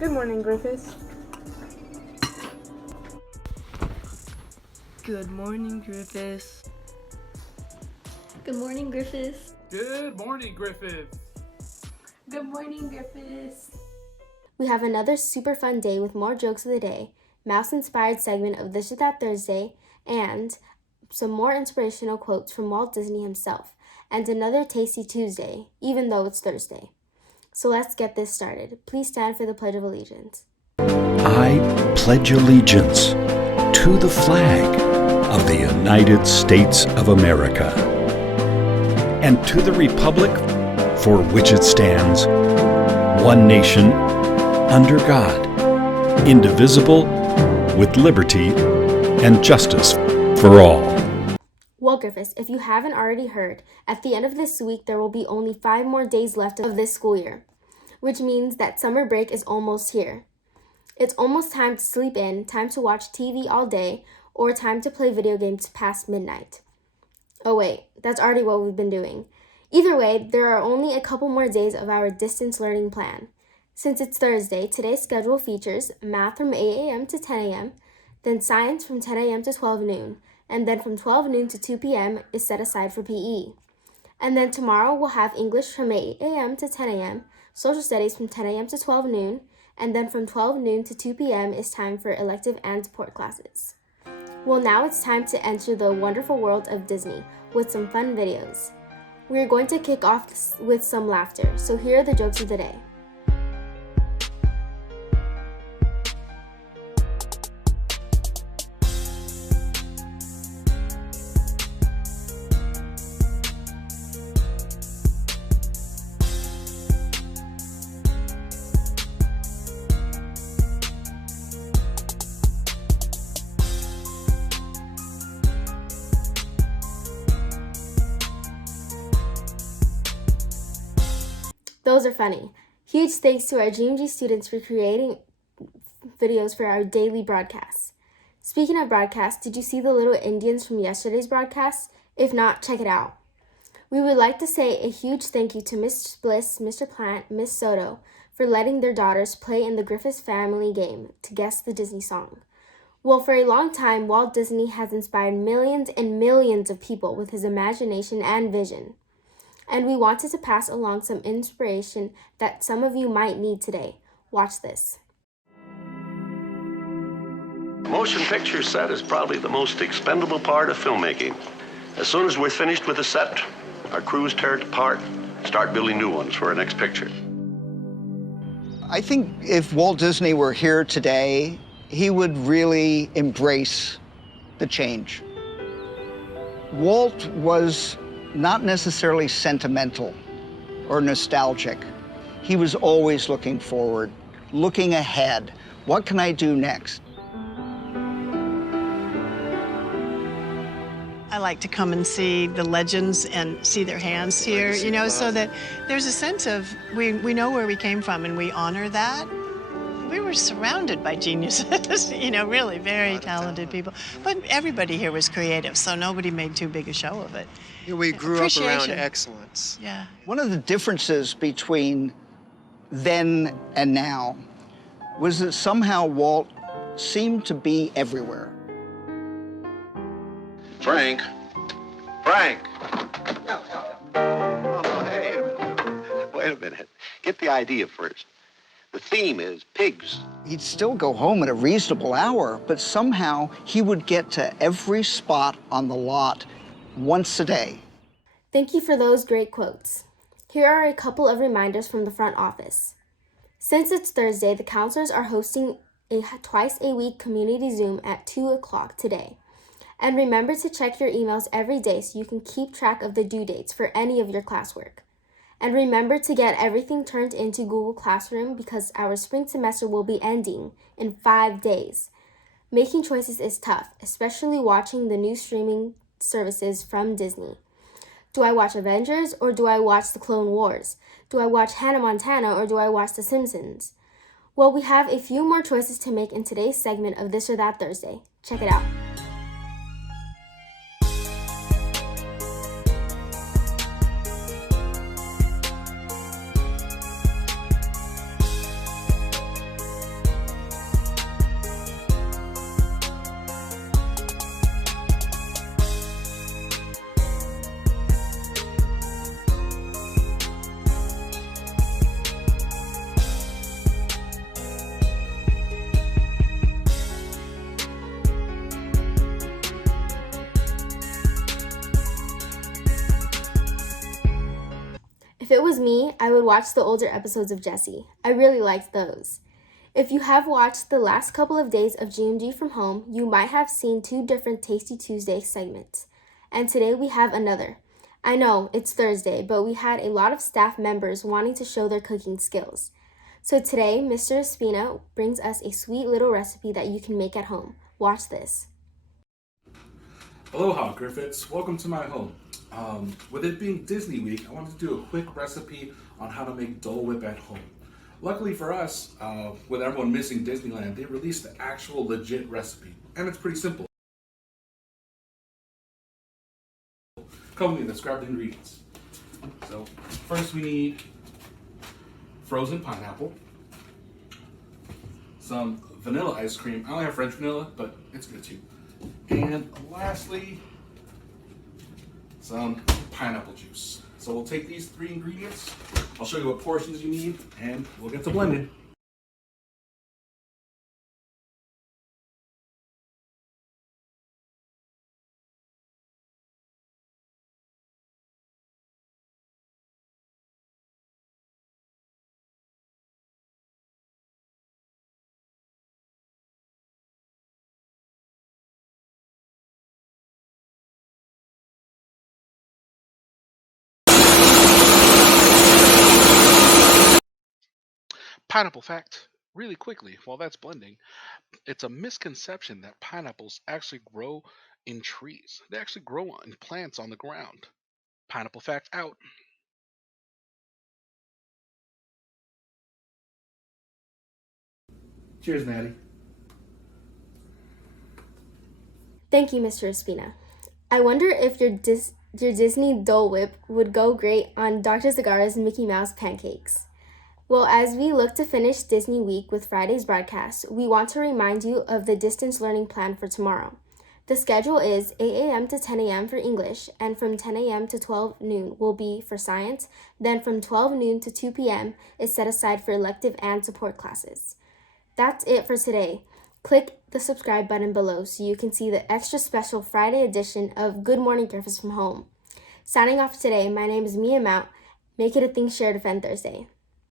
Good morning, Griffiths. Good morning, Griffiths. Good morning, Griffiths. Good morning, Griffith. Good morning, Griffiths. We have another super fun day with more jokes of the day, mouse-inspired segment of This or That Thursday, and some more inspirational quotes from Walt Disney himself, and another Tasty Tuesday, even though it's Thursday. So let's get this started. Please stand for the Pledge of Allegiance. I pledge allegiance to the flag of the United States of America and to the republic for which it stands, one nation, under God, indivisible, with liberty and justice for all. Well, Griffiths, if you haven't already heard, at the end of this week there will be only 5 more days left of this school year, which means that summer break is almost here. It's almost time to sleep in, time to watch TV all day, or time to play video games past midnight. Oh wait, that's already what we've been doing. Either way, there are only a couple more days of our distance learning plan. Since it's Thursday, today's schedule features math from 8 a.m. to 10 a.m., then science from 10 a.m. to 12 noon, and then from 12 noon to 2 p.m. is set aside for PE. And then tomorrow we'll have English from 8 a.m. to 10 a.m., social studies from 10 a.m. to 12 noon, and then from 12 noon to 2 p.m. is time for elective and support classes. Well, now it's time to enter the wonderful world of Disney with some fun videos. We are going to kick off with some laughter, so here are the jokes of the day. Those are funny. Huge thanks to our GMG students for creating videos for our daily broadcasts. Speaking of broadcasts, did you see the little Indians from yesterday's broadcast? If not, check it out. We would like to say a huge thank you to Miss Bliss, Mr. Plant, Miss Soto for letting their daughters play in the Griffiths family game to guess the Disney song. Well, for a long time, Walt Disney has inspired millions and millions of people with his imagination and vision. And we wanted to pass along some inspiration that some of you might need today. Watch this. Motion picture set is probably the most expendable part of filmmaking. As soon as we're finished with the set, our crews tear it apart, start building new ones for our next picture. I think if Walt Disney were here today, he would really embrace the change. Walt was not necessarily sentimental or nostalgic. He was always looking forward, looking ahead. What can I do next? I like to come and see the legends and see their hands here, you know, so that there's a sense of we know where we came from and we honor that. We were surrounded by geniuses, you know, really very talented people. But everybody here was creative, so nobody made too big a show of it. Yeah, we grew up around excellence. Yeah. One of the differences between then and now was that somehow Walt seemed to be everywhere. Frank. Oh, hey. Wait a minute. Get the idea first. The theme is pigs. He'd still go home at a reasonable hour, but somehow he would get to every spot on the lot once a day. Thank you for those great quotes. Here are a couple of reminders from the front office. Since it's Thursday, the counselors are hosting a twice-a-week community Zoom at 2 o'clock today. And remember to check your emails every day so you can keep track of the due dates for any of your classwork. And remember to get everything turned into Google Classroom because our spring semester will be ending in 5 days. Making choices is tough, especially watching the new streaming services from Disney. Do I watch Avengers or do I watch The Clone Wars? Do I watch Hannah Montana or do I watch The Simpsons? Well, we have a few more choices to make in today's segment of This or That Thursday. Check it out. was me, I would watch the older episodes of Jessie. I really liked those. If you have watched the last couple of days of GMG from home, you might have seen 2 different Tasty Tuesday segments. And today we have another. I know, it's Thursday, but we had a lot of staff members wanting to show their cooking skills. So today, Mr. Espina brings us a sweet little recipe that you can make at home. Watch this. Aloha, Griffiths. Welcome to my home. With it being Disney Week, I wanted to do a quick recipe on how to make Dole Whip at home. Luckily for us, with everyone missing Disneyland, they released the actual legit recipe, and it's pretty simple. Come with me, let's grab the ingredients. So, first we need frozen pineapple, some vanilla ice cream. I only have French vanilla, but it's good too. And lastly, some pineapple juice. So we'll take these 3 ingredients, I'll show you what portions you need, and we'll get to blending. Pineapple fact, really quickly, while that's blending, it's a misconception that pineapples actually grow in trees. They actually grow in plants on the ground. Pineapple fact out. Cheers, Maddie. Thank you, Mr. Espina. I wonder if your Disney Dole Whip would go great on Dr. Zagara's Mickey Mouse pancakes. Well, as we look to finish Disney Week with Friday's broadcast, we want to remind you of the distance learning plan for tomorrow. The schedule is 8 a.m. to 10 a.m. for English, and from 10 a.m. to 12 noon will be for science. Then from 12 noon to 2 p.m. is set aside for elective and support classes. That's it for today. Click the subscribe button below so you can see the extra special Friday edition of Good Morning Griffiths from home. Signing off today, my name is Miah. Make it a thing, share, defend Thursday.